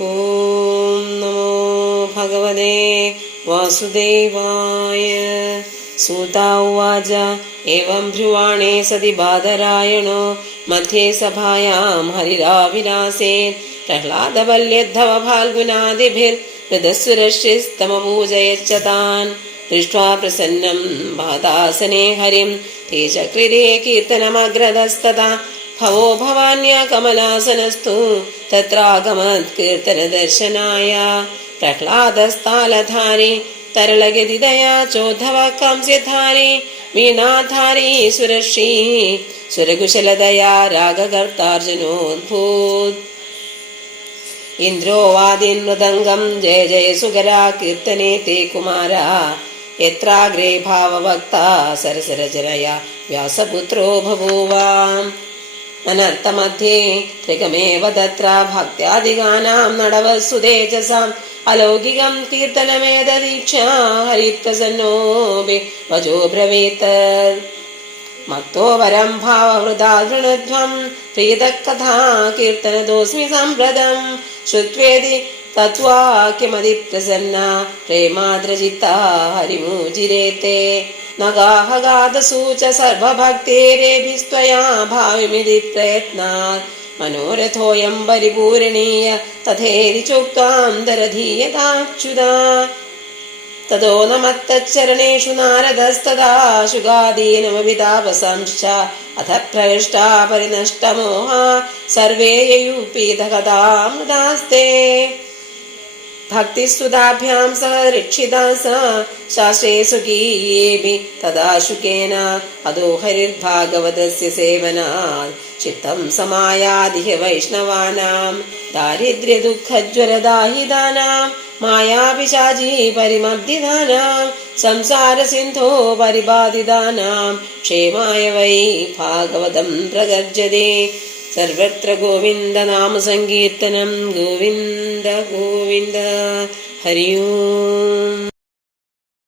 ഓം നമോ ഭഗവതേ വാസുദേവായ. സൂത ഉവാച ഏവം ബ്രുവാണേ സതി ബാദരായണോ മധ്യേ സഭായാം ഹരിരാവിലാസേൻ പ്രഹ്ലാദവല്യദ്ധവ ഫാൽഗുനാദിഭിർഹൃദസുരശ്രിസ്തമപൂജയച്ച താൻ. ദൃഷ്ട്വാ പ്രസന്നം ബാദാസനെ ഹരിം തേജകൃതേ കീർത്തനമഗ്രതസ്തതാ ഭവോ ഭവാന്യ കമലാസനസ്തു തത്രാഗമത് കീർത്തനദർശനായ. പ്രഹ്ലാദസ്ഥാലധാരി തരളഗതിദയാ ചോദ്ധവ കാംസ്യധാരി വീണാധാരി സുരശ്രീ സുരകുശലതയാ രാഗകർത്താർജുനോദ്ഭൂത്. ഇന്ദ്രോ വാദീൻ മൃദംഗം ജയ ജയ സുഗരാ കീർത്തനേ തേ കുമാരാ യത്രാഗ്രേ ഭാവഭക്ത സരസരജനയാ വ്യാസപുത്രോ ബഭൂവ. അനർത്ഥമധ്യേ ത്രികമേവ തത്ര ഭക്ത്യാദിഗാനാം നടവസുതേജസാം അലൗകികം കീർത്തനമേതദീക്ഷാ ഹരിപ്രസന്നോപി വചോ ബ്രവീത്. മത്തോ വരം ഭാവഹൃദാ ധൃണധ്വം പ്രീതകഥാ കീർത്തനദോസ്മി സംപ്രദം ശ്രുത്വേതി തത്വാക്യമതിപ്രസന്ന പ്രേമാദ്രജിത്താ ഹരിമൂജിരേത്തെ. നഗാഹഗാദസൂ ച സർവഭക്തേരേഭിസ്ത്വയാ ഭാവിമിതി പ്രയത്നാത് മനോരഥോയം പരിപൂരണീയ തഥേതി ചോക്താം ദരധീയതാച്യുതാ. തതോ നമത്തച്ചരണേഷു നാരദസ്തദാ ശുഗാദീനമവിതാപസംശ്ച അഥ പ്രഹൃഷ്ടാ പരിനഷ്ടമോഹാ സർവേ യയുപീതകഥാമൃതാസ്തേ. ഭക്തിസ്തുതാഭ്യാം സഹ രക്ഷിതാസ ശാസ്ത്രേ സ്വകീയേഭി തദാ ശുകേന അദോ ഹരിർഭാഗവതസ്യ സേവനാത് ചിത്തം സമായാദിഹ വൈഷ്ണവാനാം ദാരിദ്ര്യദുഃഖജ്വരദാഹിതാനാം മായാപിശാചീ പരിമർദിതാനാം സംസാരസിന്ധോ പരിബാധിതാനാം ക്ഷേമായ വൈ ഭാഗവതം പ്രഗർജതേ. സർവത്ര ഗോവിന്ദ നാമ സങ്കീർത്തനം. ഗോവിന്ദ ഗോവിന്ദ. ഹരി ഓം.